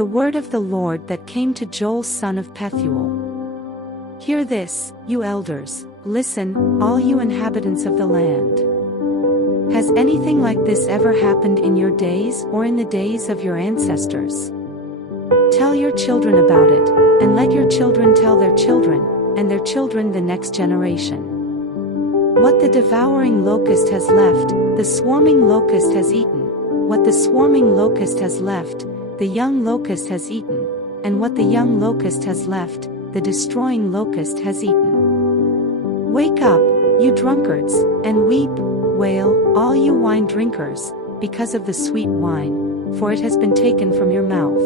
The word of the Lord that came to Joel son of Pethuel. Hear this, you elders, listen, all you inhabitants of the land. Has anything like this ever happened in your days or in the days of your ancestors? Tell your children about it, and let your children tell their children, and their children the next generation. What the devouring locust has left, the swarming locust has eaten. What the swarming locust has left, the young locust has eaten, and what the young locust has left, the destroying locust has eaten. Wake up, you drunkards, and weep, wail, all you wine drinkers, because of the sweet wine, for it has been taken from your mouth.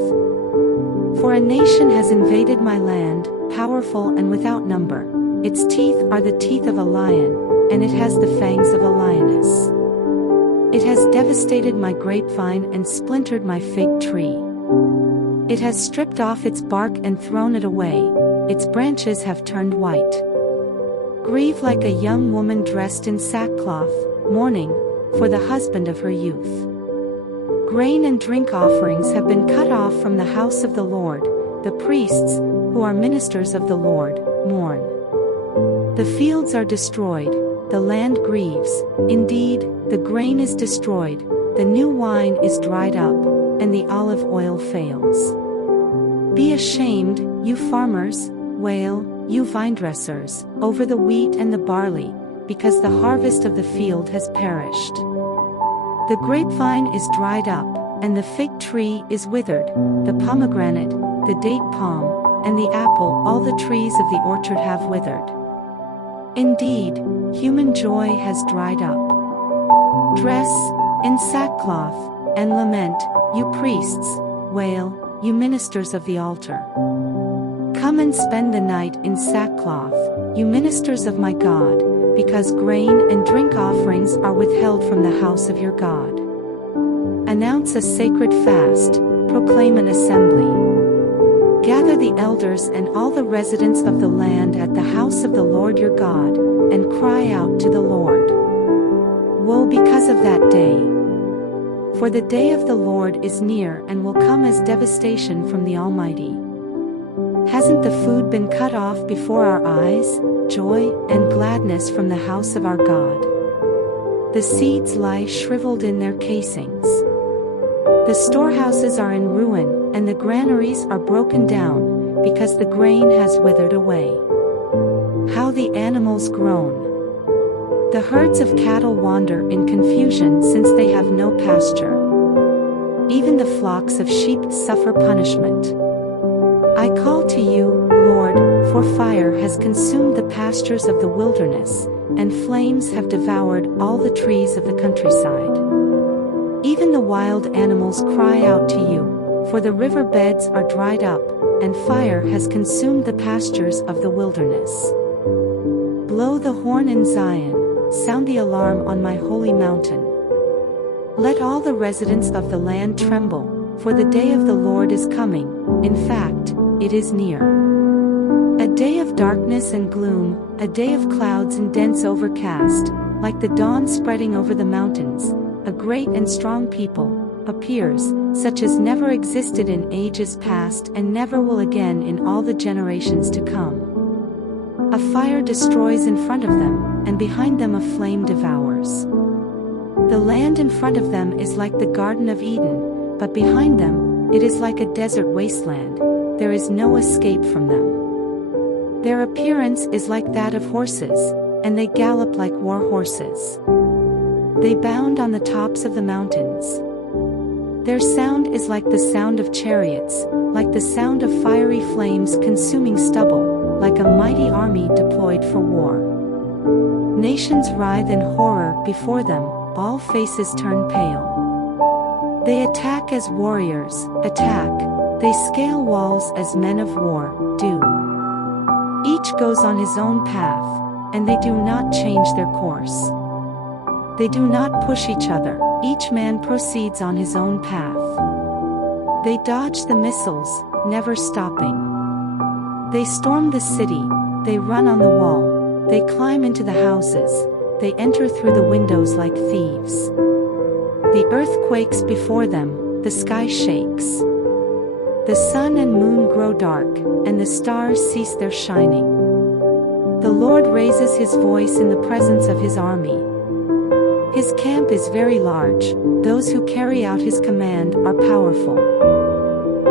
For a nation has invaded my land, powerful and without number. Its teeth are the teeth of a lion, and it has the fangs of a lioness. It has devastated my grapevine and splintered my fig tree. It has stripped off its bark and thrown it away, its branches have turned white. Grieve like a young woman dressed in sackcloth, mourning, for the husband of her youth. Grain and drink offerings have been cut off from the house of the Lord, the priests, who are ministers of the Lord, mourn. The fields are destroyed, the land grieves, indeed, the grain is destroyed, the new wine is dried up, and the olive oil fails. Be ashamed, you farmers, wail, you vinedressers, over the wheat and the barley, because the harvest of the field has perished. The grapevine is dried up, and the fig tree is withered, the pomegranate, the date palm, and the apple, all the trees of the orchard have withered. Indeed, human joy has dried up. Dress in sackcloth, and lament, you priests, wail, you ministers of the altar. Come and spend the night in sackcloth, you ministers of my God, because grain and drink offerings are withheld from the house of your God. Announce a sacred fast, proclaim an assembly. Gather the elders and all the residents of the land at the house of the Lord your God, and cry out to the Lord. Woe because of that day! For the day of the Lord is near and will come as devastation from the Almighty. Hasn't the food been cut off before our eyes, joy and gladness from the house of our God? The seeds lie shriveled in their casings. The storehouses are in ruin, and the granaries are broken down, because the grain has withered away. How the animals groan! The herds of cattle wander in confusion since they have no pasture. Even the flocks of sheep suffer punishment. I call to you, Lord, for fire has consumed the pastures of the wilderness, and flames have devoured all the trees of the countryside. Even the wild animals cry out to you, for the river beds are dried up, and fire has consumed the pastures of the wilderness. Blow the horn in Zion, sound the alarm on my holy mountain. Let all the residents of the land tremble, for the day of the Lord is coming, in fact, it is near. A day of darkness and gloom, a day of clouds and dense overcast, like the dawn spreading over the mountains, a great and strong people, appears, such as never existed in ages past and never will again in all the generations to come. A fire destroys in front of them, and behind them a flame devours. The land in front of them is like the Garden of Eden, but behind them, it is like a desert wasteland, there is no escape from them. Their appearance is like that of horses, and they gallop like war horses. They bound on the tops of the mountains. Their sound is like the sound of chariots, like the sound of fiery flames consuming stubble, like a mighty army deployed for war. Nations writhe in horror before them, all faces turn pale. They attack as warriors, attack, they scale walls as men of war, do. Each goes on his own path, and they do not change their course. They do not push each other, each man proceeds on his own path. They dodge the missiles, never stopping. They storm the city, they run on the wall, they climb into the houses, they enter through the windows like thieves. The earth quakes before them, the sky shakes. The sun and moon grow dark, and the stars cease their shining. The Lord raises his voice in the presence of his army. His camp is very large, those who carry out his command are powerful.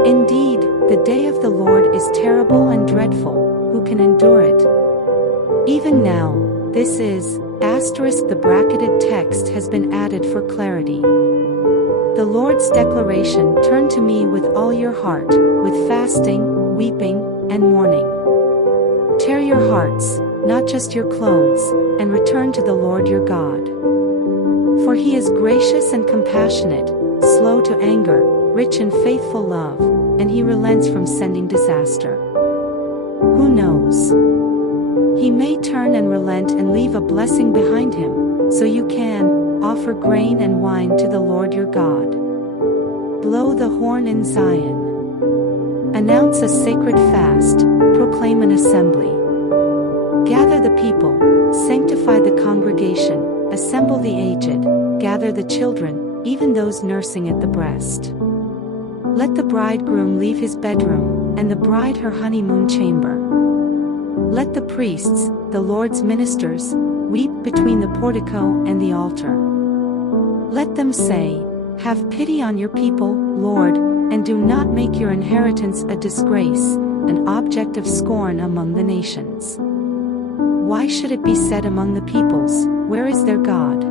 Indeed, the day of the Lord is terrible and dreadful, who can endure it? Even now, this is, the bracketed text has been added for clarity. The Lord's declaration, turn to me with all your heart, with fasting, weeping, and mourning. Tear your hearts, not just your clothes, and return to the Lord your God. For he is gracious and compassionate, slow to anger, rich in faithful love, and he relents from sending disaster. Who knows? He may turn and relent and leave a blessing behind him, so you can offer grain and wine to the Lord your God. Blow the horn in Zion. Announce a sacred fast, proclaim an assembly. Gather the people, sanctify the congregation, assemble the aged, gather the children, even those nursing at the breast. Let the bridegroom leave his bedroom, and the bride her honeymoon chamber. Let the priests, the Lord's ministers, weep between the portico and the altar. Let them say, have pity on your people, Lord, and do not make your inheritance a disgrace, an object of scorn among the nations. Why should it be said among the peoples, where is their God?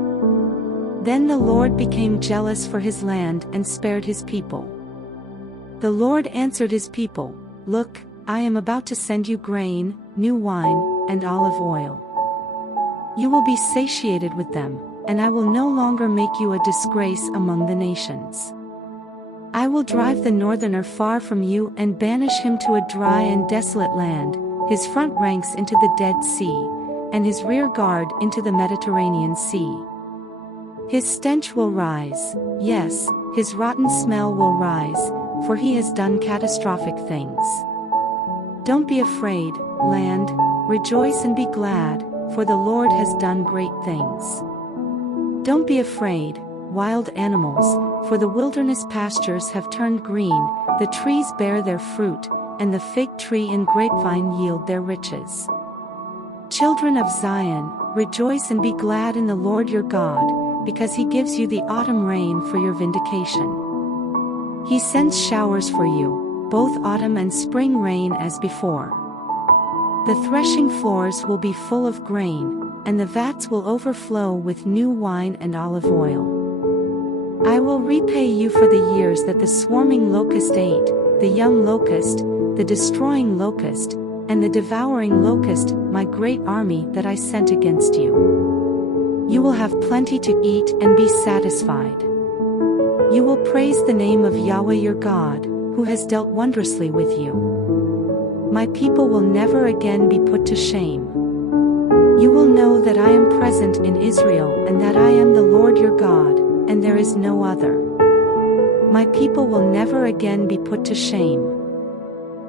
Then the Lord became jealous for his land and spared his people. The Lord answered his people, look, I am about to send you grain, new wine, and olive oil. You will be satiated with them, and I will no longer make you a disgrace among the nations. I will drive the northerner far from you and banish him to a dry and desolate land, his front ranks into the Dead Sea, and his rear guard into the Mediterranean Sea. His stench will rise, yes, his rotten smell will rise, for he has done catastrophic things. Don't be afraid, land, rejoice and be glad, for the Lord has done great things. Don't be afraid, wild animals, for the wilderness pastures have turned green, the trees bear their fruit, and the fig tree and grapevine yield their riches. Children of Zion, rejoice and be glad in the Lord your God, because he gives you the autumn rain for your vindication. He sends showers for you, both autumn and spring rain as before. The threshing floors will be full of grain, and the vats will overflow with new wine and olive oil. I will repay you for the years that the swarming locust ate, the young locust, the destroying locust, and the devouring locust, my great army that I sent against you. You will have plenty to eat and be satisfied. You will praise the name of Yahweh your God, who has dealt wondrously with you. My people will never again be put to shame. You will know that I am present in Israel and that I am the Lord your God, and there is no other. My people will never again be put to shame.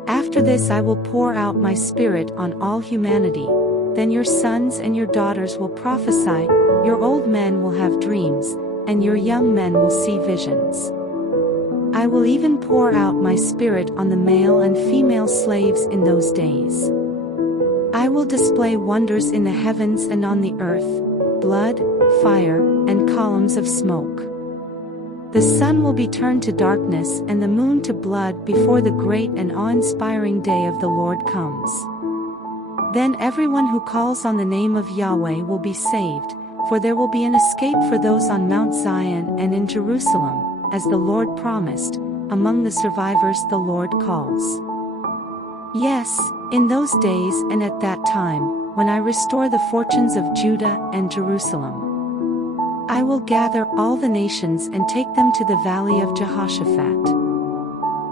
After this I will pour out my spirit on all humanity, then your sons and your daughters will prophesy, your old men will have dreams, and your young men will see visions. I will even pour out my spirit on the male and female slaves in those days. I will display wonders in the heavens and on the earth, blood, fire, and columns of smoke. The sun will be turned to darkness and the moon to blood before the great and awe-inspiring day of the Lord comes. Then everyone who calls on the name of Yahweh will be saved, for there will be an escape for those on Mount Zion and in Jerusalem, as the Lord promised, among the survivors the Lord calls. Yes, in those days and at that time, when I restore the fortunes of Judah and Jerusalem, I will gather all the nations and take them to the valley of Jehoshaphat.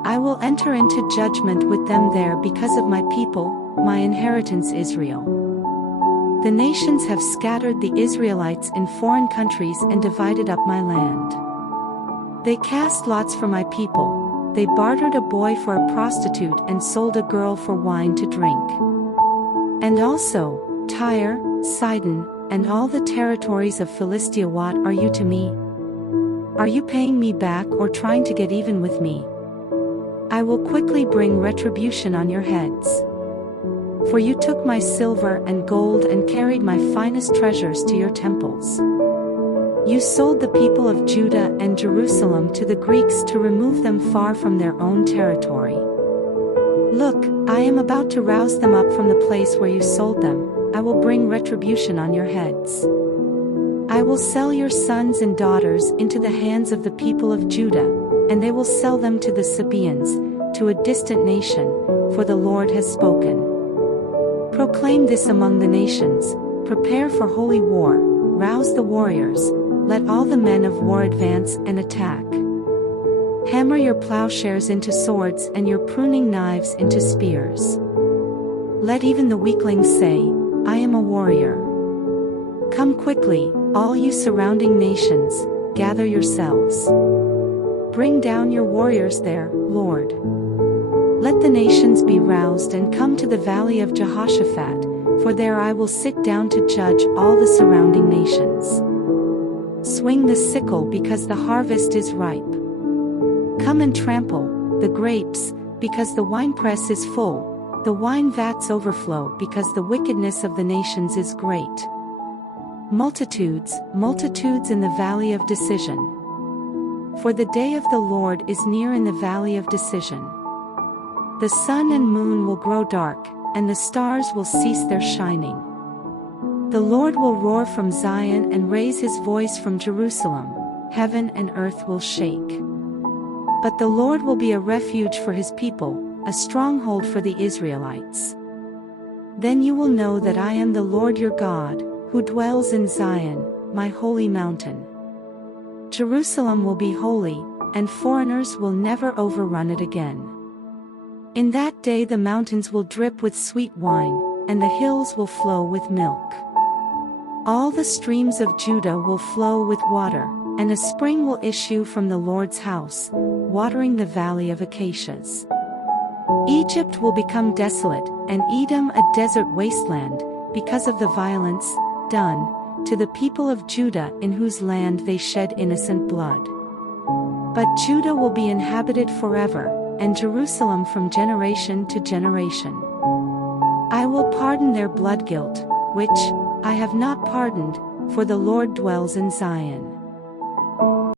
I will enter into judgment with them there because of my people, my inheritance Israel. The nations have scattered the Israelites in foreign countries and divided up my land. They cast lots for my people, they bartered a boy for a prostitute and sold a girl for wine to drink. And also, Tyre, Sidon, and all the territories of Philistia, what are you to me? Are you paying me back or trying to get even with me? I will quickly bring retribution on your heads. For you took my silver and gold and carried my finest treasures to your temples. You sold the people of Judah and Jerusalem to the Greeks to remove them far from their own territory. Look, I am about to rouse them up from the place where you sold them. I will bring retribution on your heads. I will sell your sons and daughters into the hands of the people of Judah, and they will sell them to the Sabaeans, to a distant nation, for the Lord has spoken. Proclaim this among the nations, prepare for holy war, rouse the warriors, let all the men of war advance and attack. Hammer your plowshares into swords and your pruning knives into spears. Let even the weaklings say, I am a warrior. Come quickly, all you surrounding nations, gather yourselves. Bring down your warriors there, Lord. Let the nations be roused and come to the valley of Jehoshaphat, for there I will sit down to judge all the surrounding nations. Swing the sickle because the harvest is ripe. Come and trample the grapes, because the winepress is full, the wine vats overflow because the wickedness of the nations is great. Multitudes, multitudes in the valley of decision. For the day of the Lord is near in the valley of decision. The sun and moon will grow dark, and the stars will cease their shining. The Lord will roar from Zion and raise his voice from Jerusalem. Heaven and earth will shake. But the Lord will be a refuge for his people, a stronghold for the Israelites. Then you will know that I am the Lord your God, who dwells in Zion, my holy mountain. Jerusalem will be holy, and foreigners will never overrun it again. In that day the mountains will drip with sweet wine, and the hills will flow with milk. All the streams of Judah will flow with water, and a spring will issue from the Lord's house, watering the valley of acacias. Egypt will become desolate, and Edom a desert wasteland, because of the violence done to the people of Judah in whose land they shed innocent blood. But Judah will be inhabited forever, and Jerusalem from generation to generation. I will pardon their blood guilt, which I have not pardoned, for the Lord dwells in Zion.